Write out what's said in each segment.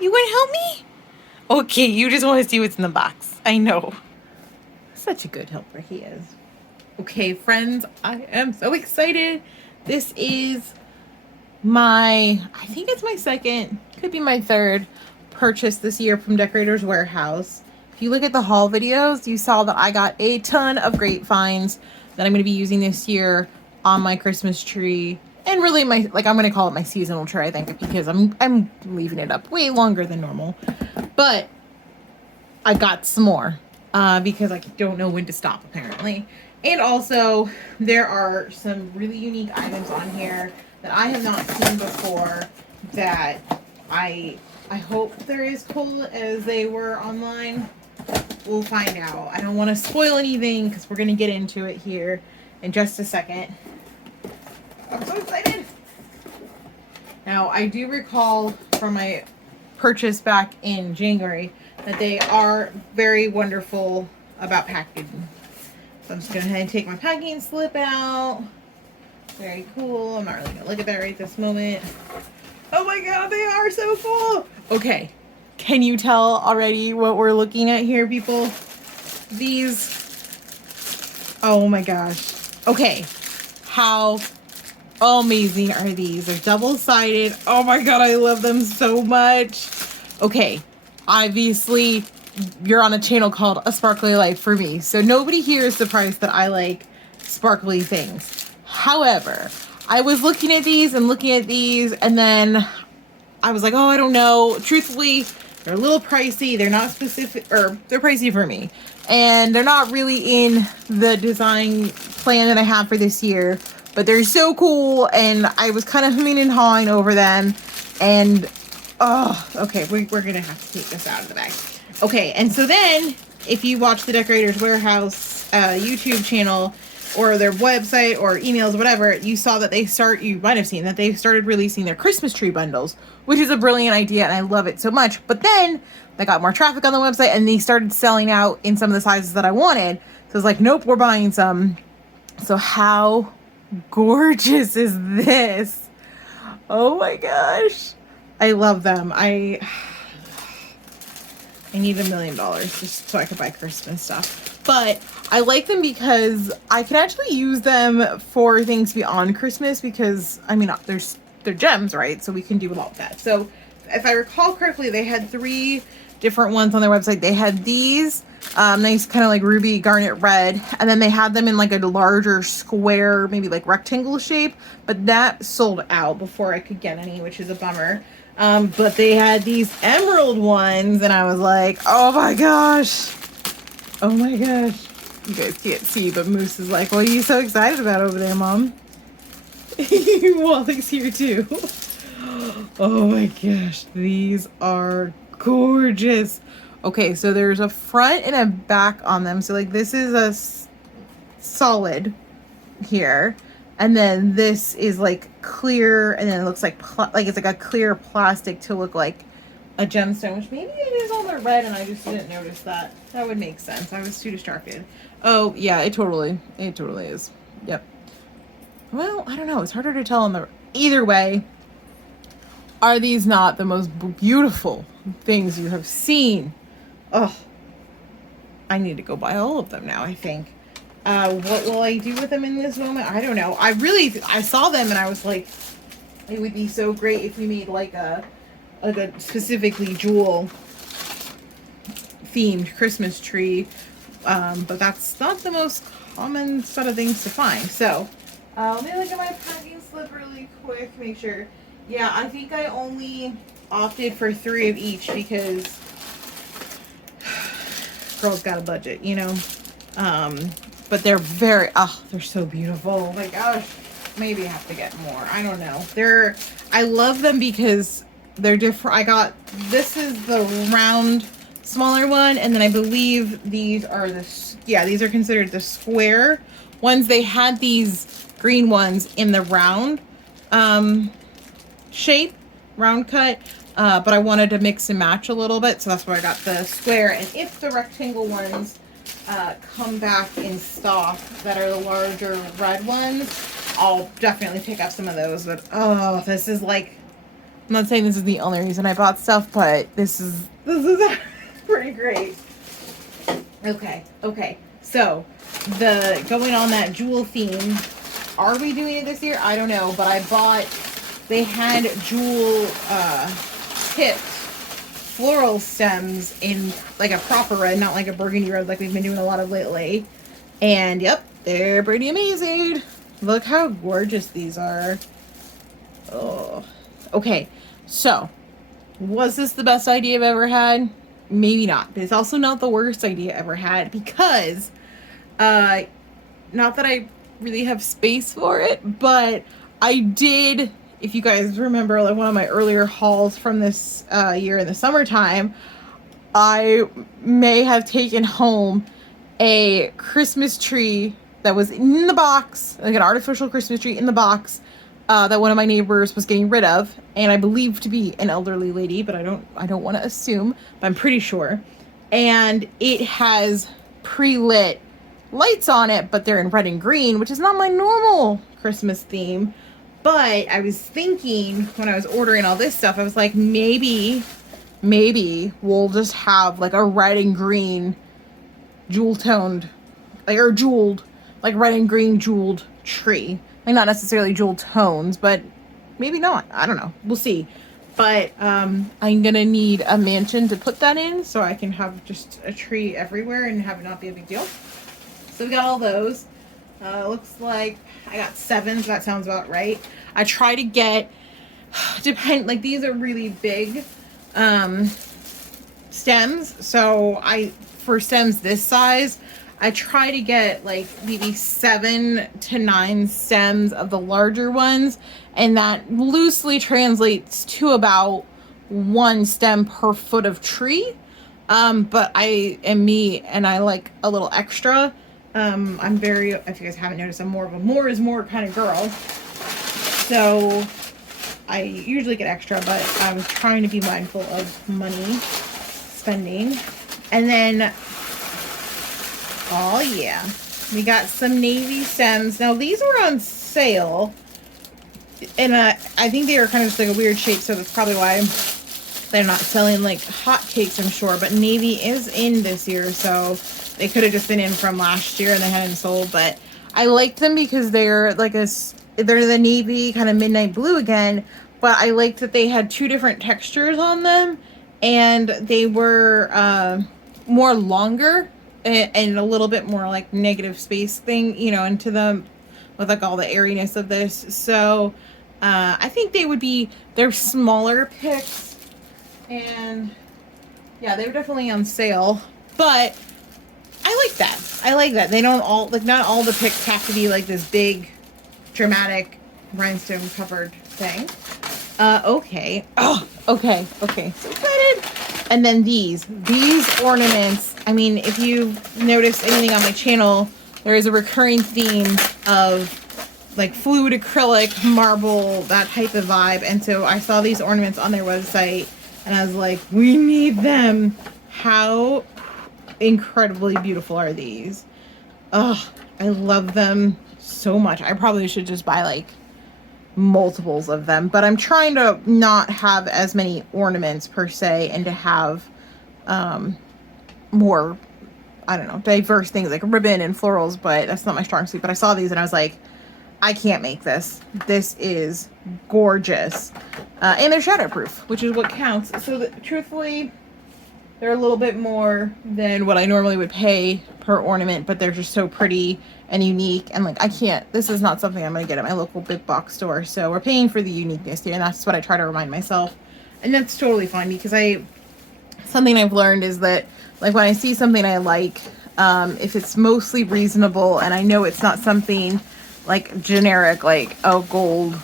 You wouldn't help me? Okay, you just want to see what's in the box. I know. Such a good helper he is. Okay, friends, I am so excited. This is I think it's my second, could be my third purchase this year from Decorator's Warehouse. If you look at the haul videos, you saw that I got a ton of great finds that I'm going to be using this year on my Christmas tree. And really I'm going to call it my seasonal tree, I think, because I'm leaving it up way longer than normal. But I got some more because I don't know when to stop, apparently. And also, there are some really unique items on here that I have not seen before that I hope they're as cool as they were online. We'll find out. I don't want to spoil anything because we're going to get into it here in just a second. I'm so excited. Now, I do recall from my purchase back in January that they are very wonderful about packaging. So I'm just going to go ahead and take my packing slip out. Very cool. I'm not really going to look at that right this moment. Oh my god, they are so cool. Okay. Can you tell already what we're looking at here, people? These. Oh my gosh. Okay. How amazing are these? They're double-sided. Oh my god, I love them so much. Okay. Obviously, you're on a channel called A Sparkly Life for me, so nobody here is surprised that I like sparkly things. However, I was looking at these, and then I was like, oh, I don't know. Truthfully, they're a little pricey. They're not specific, or they're pricey for me. And they're not really in the design plan that I have for this year, but they're so cool, and I was kind of humming and hawing over them, and oh, okay, we're going to have to take this out of the bag. Okay, and so then, if you watch the Decorator's Warehouse YouTube channel, or their website, or emails, whatever, you saw that you might have seen that they started releasing their Christmas tree bundles, which is a brilliant idea, and I love it so much. But then, they got more traffic on the website, and they started selling out in some of the sizes that I wanted. So I was like, nope, we're buying some. So how gorgeous is this? Oh my gosh. I love them. I need $1 million just so I could buy Christmas stuff. But I like them because I can actually use them for things beyond Christmas because, I mean, they're gems, right? So we can do a lot with that. So if I recall correctly, they had 3 different ones on their website. They had these nice kind of like ruby garnet red, and then they had them in like a larger square, maybe like rectangle shape, but that sold out before I could get any, which is a bummer. But they had these emerald ones, and I was like, oh my gosh. Oh my gosh. You guys can't see, but Moose is like, what are you so excited about over there, Mom? Wally's here too. Oh my gosh. These are gorgeous. Okay, so there's a front and a back on them. So like this is a solid here. And then this is like clear, and then it looks like it's like a clear plastic to look like a gemstone, which maybe it is on the red and I just didn't notice that. That would make sense. I was too distracted. Oh yeah, it totally is. Yep. Well, I don't know. It's harder to tell on the either way. Are these not the most beautiful things you have seen? Oh, I need to go buy all of them now, I think. What will I do with them in this moment? I don't know. I saw them and I was like, it would be so great if we made like a specifically jewel themed Christmas tree. But that's not the most common sort of things to find. So, let me look at my packing slip really quick, make sure. Yeah, I think I only opted for 3 of each because girl's got a budget, you know? But they're they're so beautiful. Oh my gosh. Maybe I have to get more. I don't know. I love them because they're different. This is the round, smaller one, and then I believe these are these are considered the square ones. They had these green ones in the round shape, round cut, but I wanted to mix and match a little bit, so that's why I got the square. And if the rectangle ones come back in stock that are the larger red ones, I'll definitely pick up some of those. But oh, this is like I'm not saying this is the only reason I bought stuff, but this is pretty great. Okay. So, going on that jewel theme, are we doing it this year? I don't know, but they had jewel tipped floral stems in like a proper red, not like a burgundy red like we've been doing a lot of lately. And yep, they're pretty amazing. Look how gorgeous these are. Oh, okay. So, was this the best idea I've ever had? Maybe not, but it's also not the worst idea I ever had because, not that I really have space for it, but I did, if you guys remember, like one of my earlier hauls from this year in the summertime, I may have taken home a Christmas tree that was in the box, like an artificial Christmas tree in the box, that one of my neighbors was getting rid of, and I believe to be an elderly lady, but I don't want to assume, but I'm pretty sure. And it has pre-lit lights on it, but they're in red and green, which is not my normal Christmas theme. But I was thinking when I was ordering all this stuff, I was like, maybe we'll just have like a red and green jewel toned, like, or jeweled, like red and green jeweled tree. Like not necessarily jewel tones, but maybe not. I don't know. We'll see. But I'm gonna need a mansion to put that in so I can have just a tree everywhere and have it not be a big deal. So we got all those. Looks like I got 7, so that sounds about right. I try to get, like these are really big stems. So for stems this size, I try to get like maybe 7 to 9 stems of the larger ones, and that loosely translates to about 1 stem per foot of tree. But I am me, and I like a little extra. I'm very, if you guys haven't noticed, I'm more of a more is more kind of girl. So I usually get extra, but I was trying to be mindful of money spending. And then, oh yeah, we got some navy stems. Now these were on sale, and I think they were kind of just like a weird shape, so that's probably why they're not selling like hotcakes, I'm sure. But navy is in this year, so they could have just been in from last year and they hadn't sold. But I liked them because they're like they're the navy kind of midnight blue again, but I liked that they had 2 different textures on them, and they were more longer and a little bit more like negative space thing, you know, into them with like all the airiness of this. So I think they're smaller picks, and yeah, they were definitely on sale, but I like that. They don't all, like, not all the picks have to be like this big dramatic rhinestone covered thing. Okay. Oh, okay. So excited. And then these ornaments. I mean, if you've noticed anything on my channel, there is a recurring theme of like fluid acrylic, marble, that type of vibe. And so I saw these ornaments on their website and I was like, we need them. How incredibly beautiful are these? Oh, I love them so much. I probably should just buy like multiples of them, but I'm trying to not have as many ornaments per se and to have more, I don't know, diverse things like ribbon and florals, but that's not my strong suit. But I saw these and I was like, I can't make this. This is gorgeous. And they're shatterproof, which is what counts. So truthfully, they're a little bit more than what I normally would pay per ornament, but they're just so pretty and unique. And like, this is not something I'm going to get at my local big box store. So we're paying for the uniqueness here. And that's what I try to remind myself. And that's totally fine, because something I've learned is that like when I see something I like, if it's mostly reasonable and I know it's not something like generic, like a gold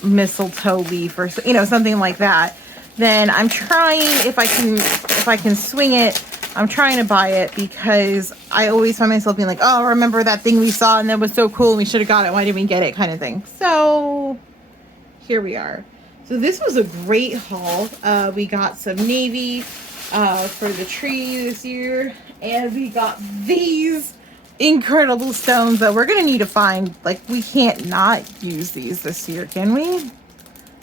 mistletoe leaf or, you know, something like that, then I'm trying, if I can swing it, I'm trying to buy it, because I always find myself being like, oh, remember that thing we saw and that was so cool and we should have got it, why didn't we get it, kind of thing. So here we are. So this was a great haul. We got some navy for the tree this year, and we got these incredible stones that we're gonna need to find. Like, we can't not use these this year, can we?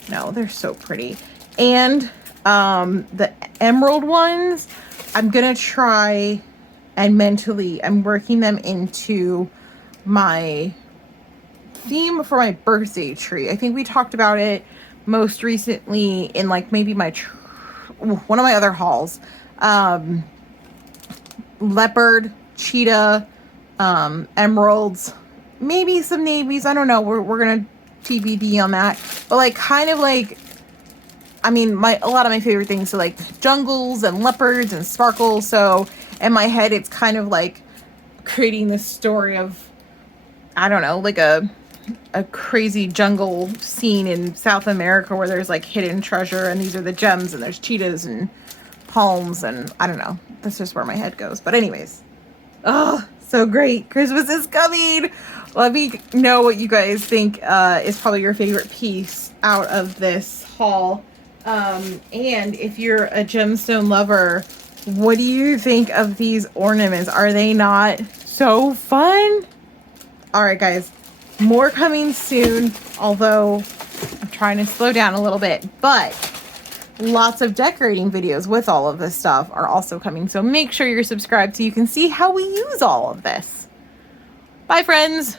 No, they're so pretty. And the emerald ones, I'm gonna try and mentally, I'm working them into my theme for my birthday tree. I think we talked about it most recently in like maybe my one of my other hauls. Leopard, cheetah, emeralds, maybe some navies. I don't know. We're gonna TBD on that. But like kind of like, I mean, a lot of my favorite things are like jungles and leopards and sparkles. So in my head, it's kind of like creating this story of, I don't know, like a crazy jungle scene in South America where there's like hidden treasure and these are the gems and there's cheetahs and palms and I don't know. That's just where my head goes. But anyways, oh, so great. Christmas is coming. Let me know what you guys think is probably your favorite piece out of this haul. And if you're a gemstone lover, what do you think of these ornaments? Are they not so fun? All right, guys, more coming soon, although I'm trying to slow down a little bit, but lots of decorating videos with all of this stuff are also coming. So make sure you're subscribed so you can see how we use all of this. Bye, friends.